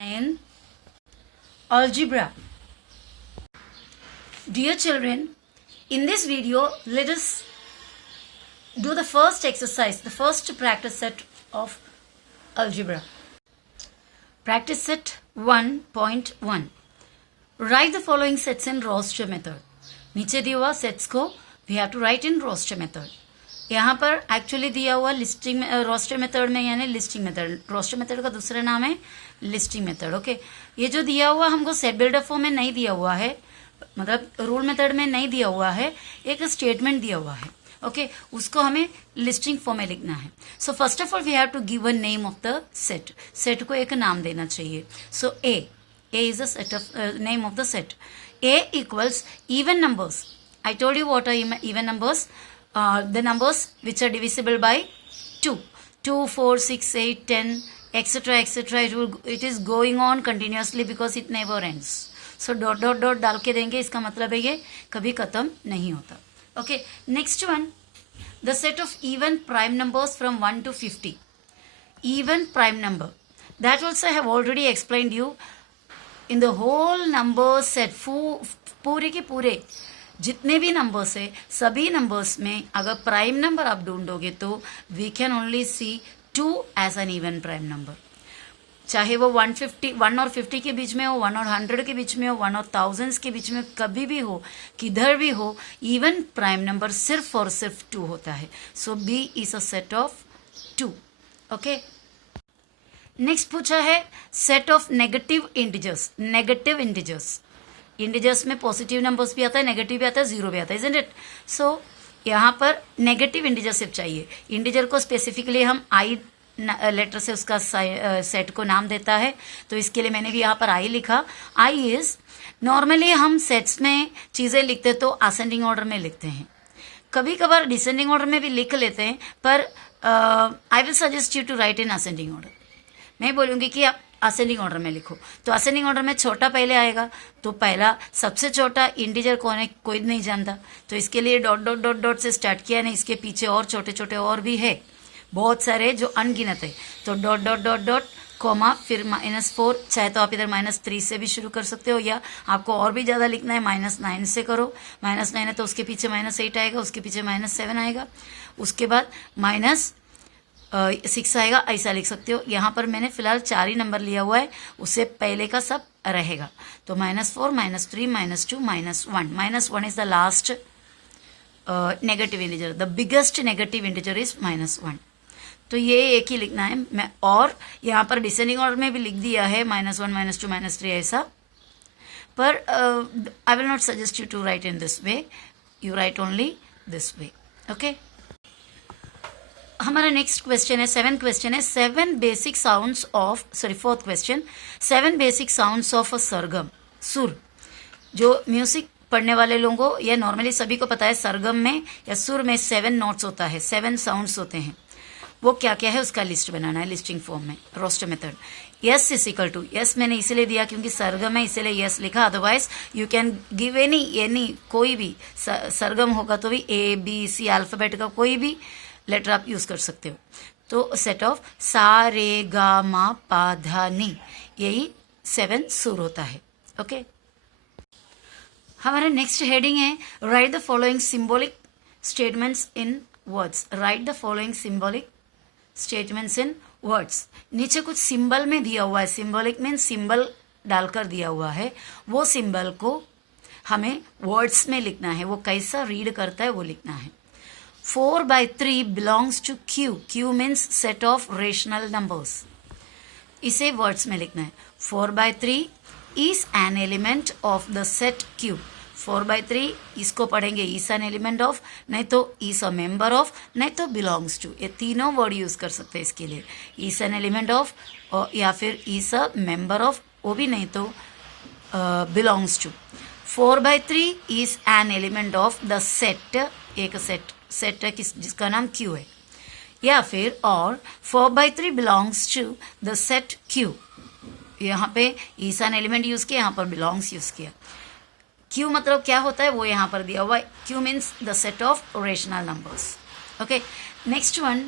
and algebra. Dear children, in this video, let us do the first exercise, the first practice set of algebra. Practice set 1.1. Write the following sets in roster method. नीचे दिया हुआ sets को we have to write in roster method. यहाँ पर actually दिया हुआ listing roster method में यानी लिस्टिंग मेथड. रोस्टर मेथड का दूसरा नाम है लिस्टिंग मेथड. ओके, ये जो दिया हुआ हमको सेट बिल्डर फॉर्म में नहीं दिया हुआ है, मतलब रूल मेथड में नहीं दिया हुआ है, एक स्टेटमेंट दिया हुआ है. ओके, उसको हमें लिस्टिंग फॉर्म में लिखना है. So first of all we have to give a name of the set. Set को एक नाम देना चाहिए. So A is the set of name of the set. A equals even numbers. I told you what are even numbers. The numbers which are divisible by 2. 2, 4, 6, 8, 10, etc. etc. It is going on continuously because it never ends. So dot dot dot डाल के देंगे, इसका मतलब है ये कभी खत्म नहीं होता. Okay, next one, the set of even prime numbers from 1 to 50. Even prime number. That also I have already explained you. In the whole number set, पूरे के पूरे जितने भी नंबर्स है, सभी नंबर्स में अगर प्राइम नंबर आप ढूंढोगे तो we can only see 2 as an even prime number. चाहे वो 1 और 50 के बीच में हो, 1 और 100 के बीच में हो, 1 और थाउजेंड्स के बीच में, कभी भी हो, किधर भी हो, इवन प्राइम नंबर सिर्फ और सिर्फ 2 होता है. So B is a set of 2. Okay, next पूछा है set of negative integers. Negative integers, integers में पॉजिटिव नंबर्स भी आता है, नेगेटिव भी आता है, जीरो भी आता है, इजंट इट. सो यहाँ पर नेगेटिव इंटीजर सिर्फ चाहिए. इंटीजर को स्पेसिफिकली हम आई लेटर से उसका सेट को नाम देता है, तो इसके लिए मैंने भी यहाँ पर आई लिखा. आई इज, नॉर्मली हम सेट्स में चीज़ें लिखते तो असेंडिंग ऑर्डर में लिखते हैं, कभी कभार डिसेंडिंग ऑर्डर में भी लिख लेते हैं, पर I will suggest you to write in ascending order. मैं बोलूँगी कि आप असेंडिंग ऑर्डर में लिखो. तो असेंडिंग ऑर्डर में छोटा पहले आएगा, तो पहला सबसे छोटा इंटीजर कौन है कोई नहीं जानता, तो इसके लिए डॉट डॉट डॉट डॉट से स्टार्ट किया नहीं. इसके पीछे और छोटे छोटे और भी है, बहुत सारे जो अनगिनत है. तो dot dot dot dot comma फिर -4. चाहे तो आप इधर -3 से भी शुरू कर सकते हो, या आपको और भी ज़्यादा लिखना है -9 से करो. -9 है तो उसके पीछे -8 आएगा, उसके पीछे -7 आएगा, उसके बाद -6 आएगा, ऐसा लिख सकते हो. यहाँ पर मैंने फिलहाल 4 ही नंबर लिया हुआ है, उससे पहले का सब रहेगा. तो -4, -3, -2, -1. -1 is the last negative integer. The biggest negative integer is -1. तो ये एक ही लिखना है. मैं और यहाँ पर डिसेंडिंग ऑर्डर में भी लिख दिया है -1, -2, -3 ऐसा, पर I will not suggest you to write in this way. You write only this way. Okay, हमारा नेक्स्ट क्वेश्चन है, 7th क्वेश्चन है, 7 basic sounds of, sorry 4th question, 7 basic sounds of a sargam. सुर. जो म्यूजिक पढ़ने वाले लोगों को या नॉर्मली सभी को पता है, सरगम में या सुर में 7 नोट्स होता है, 7 साउंड्स होते हैं. वो क्या क्या है उसका लिस्ट बनाना है लिस्टिंग फॉर्म में, roster method. Yes is equal to, yes मैंने इसीलिए दिया क्योंकि सरगम है इसीलिए यस लिखा, otherwise you can give any कोई भी सरगम होगा तो भी ABC अल्फाबेट का कोई भी लेटर आप यूज कर सकते हो. तो सेट ऑफ सा रे गा मा पा धा नी, यही 7 सुर होता है. ओके, हमारा नेक्स्ट हेडिंग है write the following symbolic statements in words. Right the following symbolic statements in words. नीचे कुछ सिंबल में दिया हुआ है, सिंबॉलिक मीन सिंबल डालकर दिया हुआ है, वो सिंबल को हमें वर्ड्स में लिखना है. वो कैसा रीड करता है वो लिखना है. 4/3 belongs to Q. Q means set of rational numbers. इसे वर्ड्स में लिखना है. 4/3 is an element of the set Q. 4/3 इसको पढ़ेंगे is an element of, नहीं तो is a member of, नहीं तो belongs to. ये तीनों वर्ड यूज कर सकते हैं इसके लिए. is an element of या फिर is a member of, वो भी नहीं तो belongs to. 4/3 is an element of the set, एक सेट है जिसका नाम Q है, या फिर और 4/3 belongs to the set Q. यहाँ पे is an एलिमेंट यूज किया, यहाँ पर बिलोंग्स यूज किया. Q मतलब क्या होता है वो यहाँ पर दिया हुआ है. Q means the set of rational numbers. Okay, next one,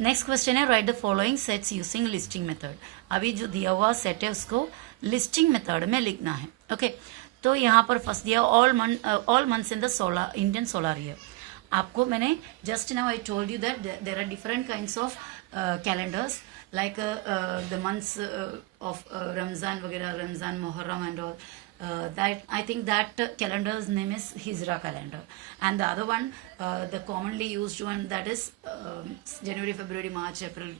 next question है write the following sets using listing method. अभी जो दिया हुआ सेट है उसको लिस्टिंग मेथड में लिखना है। ओके तो यहाँ पर फर्स्ट दिया all months in the solar Indian solar year. आपको मैंने just now I told you that there are different kinds of calendars like the months of Ramzan वगैरह, Ramzan, Muharram and all. That I think that calendar's name is Hijra calendar, and the other one, the commonly used one, that is January, February, March, April.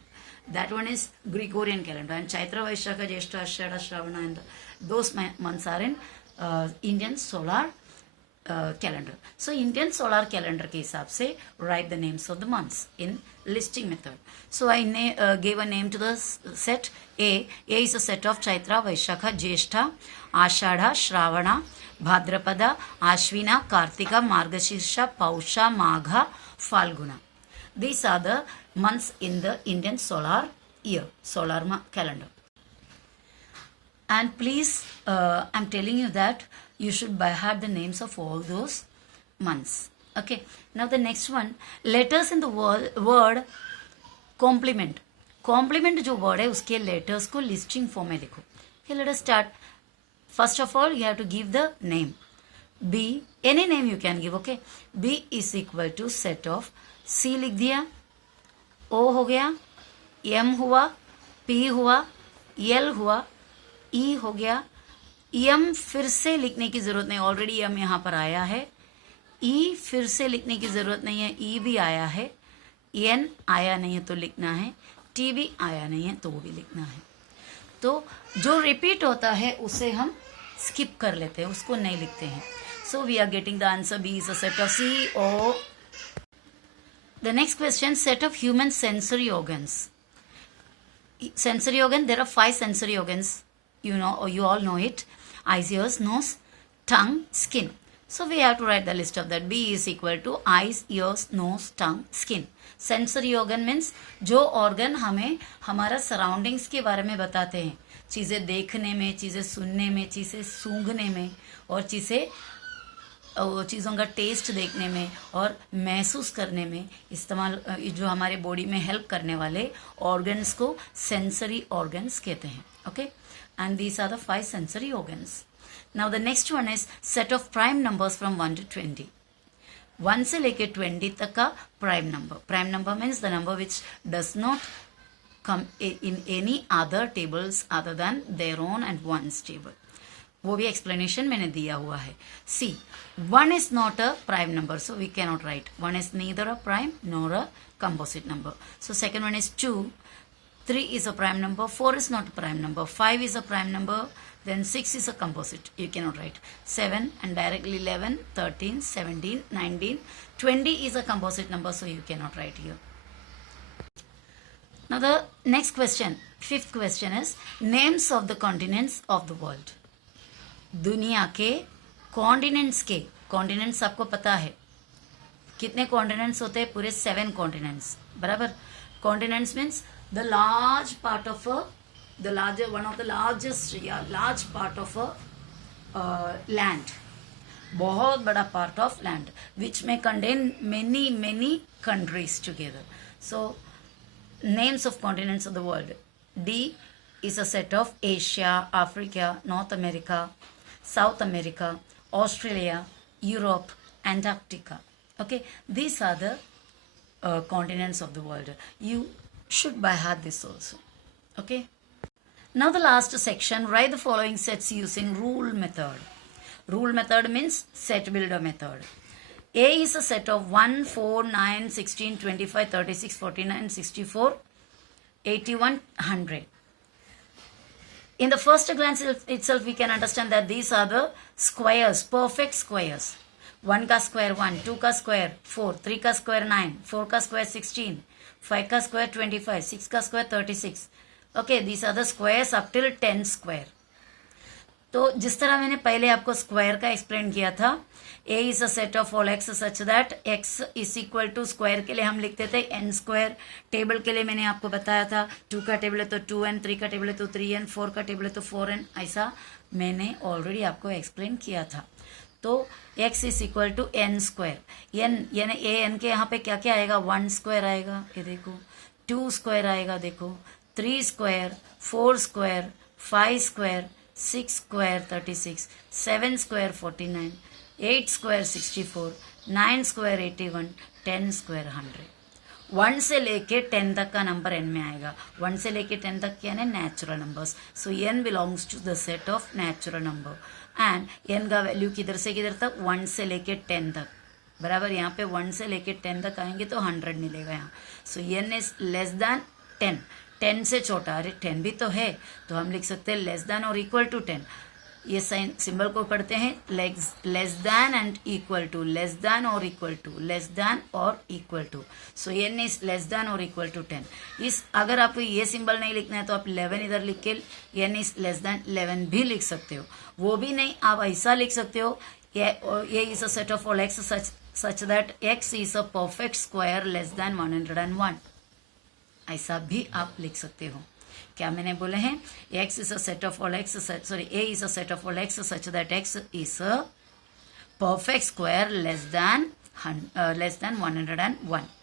That one is Gregorian calendar, and Chaitra, Vaishakha, Jyeshtha, Ashada, Shravana, and those months are in Indian solar calendar. So Indian solar calendar के हिसाब से write the names of the months in listing method. So I gave a name to the set A. A is a set of Chaitra, Vaishakha, Jyeshtha, Ashadha, Shravana, Bhadrapada, Ashvina, Kartika, Margashirsha, Pausha, Magha, Falguna. These are the months in the Indian solar year, solar calendar. And please, I'm telling you that you should by heart the names of all those months. Okay. Now the next one, letters in the word complement. Complement जो word है उसके letters को listing form में लिखो. Okay, let us start. First of all, you have to give the name. B, any name you can give. Okay. B is equal to set of C लिख दिया, O हो गया, M हुआ, P हुआ, L हुआ, E हो गया. M फिर से लिखने की जरूरत नहीं, ऑलरेडी M यहाँ पर आया है. E फिर से लिखने की जरूरत नहीं है, E भी आया है. N आया नहीं है तो लिखना है, T भी आया नहीं है तो वो भी लिखना है. तो जो रिपीट होता है उसे हम स्किप कर लेते हैं, उसको नहीं लिखते हैं. So we are getting the answer B is a set of C O. The next question, set of human sensory organs. Sensory organ, there are 5 sensory organs. You know, or you all know it. Eyes, ears, nose, tongue, skin. So we have to write the list of that. B is equal to eyes, ears, nose, tongue, skin. Sensory organ means जो organ हमें हमारा surroundings के बारे में बताते हैं, चीज़ें देखने में, चीज़ें सुनने में, चीज़ें सूंघने में, और चीज़ों का टेस्ट देखने में और महसूस करने में इस्तेमाल, जो हमारे बॉडी में हेल्प करने वाले ऑर्गन्स को सेंसरी ऑर्गन्स कहते हैं. Okay, and these are the 5 sensory organs. Now the next one is set of prime numbers from 1 to 20. 1 से लेके 20 तक का prime number. Prime number means the number which does not come in any other tables other than their own and one's table. वो भी explanation मैंने दिया हुआ है. See, 1 is not a prime number, so we cannot write. 1 is neither a prime nor a composite number. So second one is 2. 3 is a prime number. 4 is not a prime number. 5 is a prime number. Then 6 is a composite. You cannot write. 7 and directly 11, 13, 17, 19, 20 is a composite number, so you cannot write here. Now the next question, 5th question is names of the continents of the world. दुनिया के continents के, continents आपको पता है कितने continents होते हैं? पूरे 7 कॉन्टिनेंट्स. बराबर. Continents means the large part of the larger, one of the largest, या लार्ज पार्ट ऑफ लैंड, बहुत बड़ा पार्ट ऑफ लैंड विच में contain many countries together. So names of continents of the world. D is a set of Asia, Africa, North America, South America, Australia, Europe, Antarctica. Okay, these are the continents of the world. You should by heart this also. Okay, now the last section, write the following sets using rule method. Rule method means set builder method. A is a set of 1, 4, 9, 16, 25, 36, 49, 64, 81, 100. In the first glance itself, we can understand that these are the squares, perfect squares. 1 का square 1, 2 का square 4, 3 का square 9, 4 का square 16, 5 का square 25, 6 का square 36. Okay, these are the squares up till 10 square. तो जिस तरह मैंने पहले आपको स्क्वायर का एक्सप्लेन किया था, A is a set of all x such that x is equal to, square के लिए हम लिखते थे एन स्क्वायर. टेबल के लिए मैंने आपको बताया था 2 का टेबल है तो 2n, 3 का टेबल है तो 3n, 4 का टेबल है तो 4n. ऐसा मैंने ऑलरेडी आपको एक्सप्लेन किया था. तो x is equal to n square. N यानी ए एन के यहाँ पे क्या क्या आएगा? 1 स्क्वायर आएगा, ये देखो. 2 स्क्वायर आएगा, देखो 3 square, 4 square, 5 square, 6 square 36, 7 square 49, 8 square 64, 9 square 81, 10 square 100। 1 से लेके 10 तक का नंबर n में आएगा। 1 से लेके 10 तक क्या है, natural numbers. So n belongs to the set of natural number and n का वैल्यू किधर से किधर तक, 1 से लेके 10 तक, बराबर। यहाँ पे 1 से लेके 10 तक आएंगे तो 100 मिलेगा यहाँ। सो n इज लेस दैन 10, 10 से छोटा, अरे 10 भी तो है, तो हम लिख सकते हैं लेस दैन और इक्वल टू 10। ये साइन सिंबल को पढ़ते हैं less than and equal to, less than और इक्वल टू, लेस दैन और equal to. So n is less than और इक्वल टू 10। इस अगर आपको ये सिंबल नहीं लिखना है तो आप 11 इधर लिख के n इज लेस दैन 11 भी लिख सकते हो। वो भी नहीं, आप ऐसा लिख सकते हो, ये is a set of all x such that x is a perfect square less than 101, ऐसा भी आप लिख सकते हो। क्या मैंने बोले हैं, x is a set of all x, sorry, a is a set of all x such that x is a perfect square less than 101.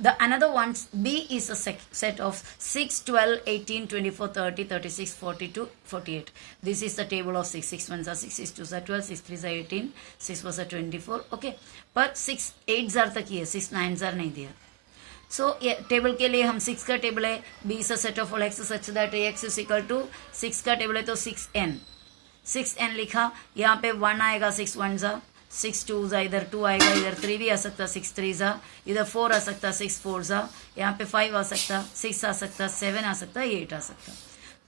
The another one, b is a set of 6, 12, 18, 24, 30, 36, 42, 48. This is the table of 6. 6 1s are 6, 6 2s are 12, 6 3s are 18, 6 4s are 24. Okay, पर 6 8s are तक ही है, 6 9s are नहीं दिया। सो table के लिए हम 6 का table है, b is a set of all x such that x is equal to 6 का टेबल है तो 6n लिखा। यहाँ पे 1 आएगा, 6 1s are, 6 2s are, इधर 2 आएगा, इधर 3 भी आ सकता, 6 3s are, इधर 4 आ सकता, 6 4s are, यहाँ पे 5 आ सकता, 6 आ सकता, 7 आ सकता, 8 आ सकता,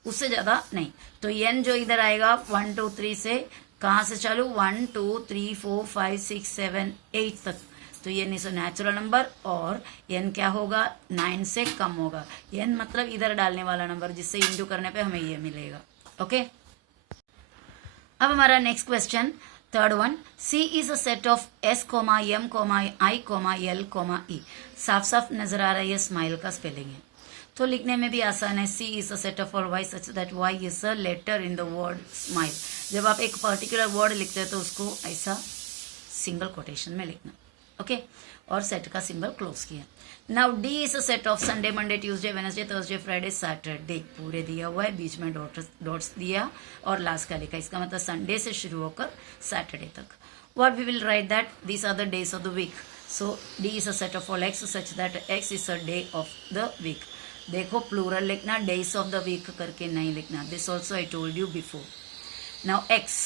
उससे ज़्यादा नहीं। तो n जो इधर आएगा 1 2 3 से कहाँ से चालू, 1 2 3 4 5 6 7 8 तक, तो ये नहीं, नेचुरल नंबर। और n क्या होगा, 9 से कम होगा। n मतलब इधर डालने वाला नंबर, जिससे इंटू करने पे हमें ये मिलेगा। ओके, अब हमारा next question, third one, C is a set of S, M, I, L, E। साफ साफ नजर आ रहा है, ये स्माइल का स्पेलिंग है, तो लिखने में भी आसान है। C is a set of all Y such that Y is a letter in the word smile. जब आप एक पर्टिकुलर वर्ड लिखते हैं तो उसको ऐसा सिंगल कोटेशन में लिखना। ओके, और सेट का सिंबल क्लोज किया। Now D is a set of Sunday, Monday, Tuesday, Wednesday, Thursday, Friday, Saturday, पूरे दिया हुआ है, बीच में डॉट्स दिया और लास्ट का लिखा। इसका मतलब संडे से शुरू होकर सैटरडे तक। What we will write that these are the days of the week. So D is a set of all x such that x is a day of the week. देखो plural लिखना, days of the week करके नहीं लिखना। This also I told you before. Now x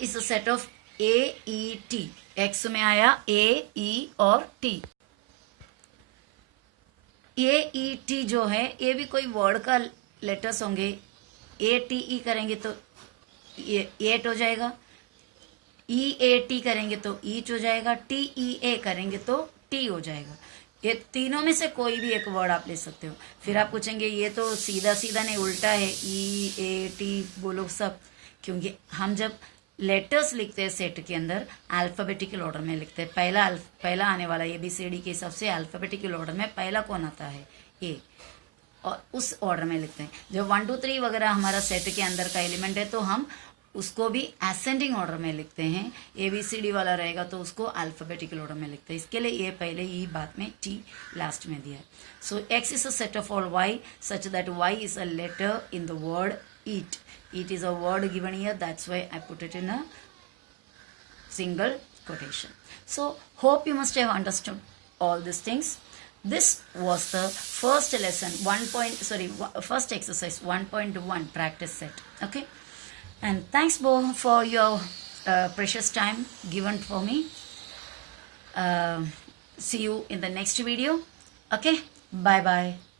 is a set of A, E, T। X में आया A, E और T। A, E, T जो है, ये भी कोई वर्ड का लेटर्स होंगे। A, T, E करेंगे तो ये एट हो जाएगा, E, A, T करेंगे तो ईच हो जाएगा, T, E, A करेंगे तो टी हो जाएगा। ये तीनों में से कोई भी एक वर्ड आप ले सकते हो। फिर आप पूछेंगे ये तो सीधा सीधा नहीं, उल्टा है, E, A, T बोलो सब, क्योंकि हम जब लेटर्स लिखते हैं सेट के अंदर अल्फाबेटिकल ऑर्डर में लिखते हैं। पहला आने वाला ABCD के हिसाब से अल्फाबेटिकल ऑर्डर में पहला कौन आता है, ए, और उस ऑर्डर में लिखते हैं। जब 1 2 3 वगैरह हमारा सेट के अंदर का एलिमेंट है तो हम उसको भी असेंडिंग ऑर्डर में लिखते हैं। ABCD वाला रहेगा तो उसको अल्फाबेटिकल ऑर्डर में लिखते हैं। इसके लिए ये पहले ही बाद में T लास्ट में दिया है। So X is a set of all Y such that Y is a letter in the word eat. It is a word given here, that's why I put it in a single quotation. So hope you must have understood all these things. This was the first lesson, first exercise 1.1 practice set. Okay, and thanks for your precious time given for me. See you in the next video. Okay, bye bye.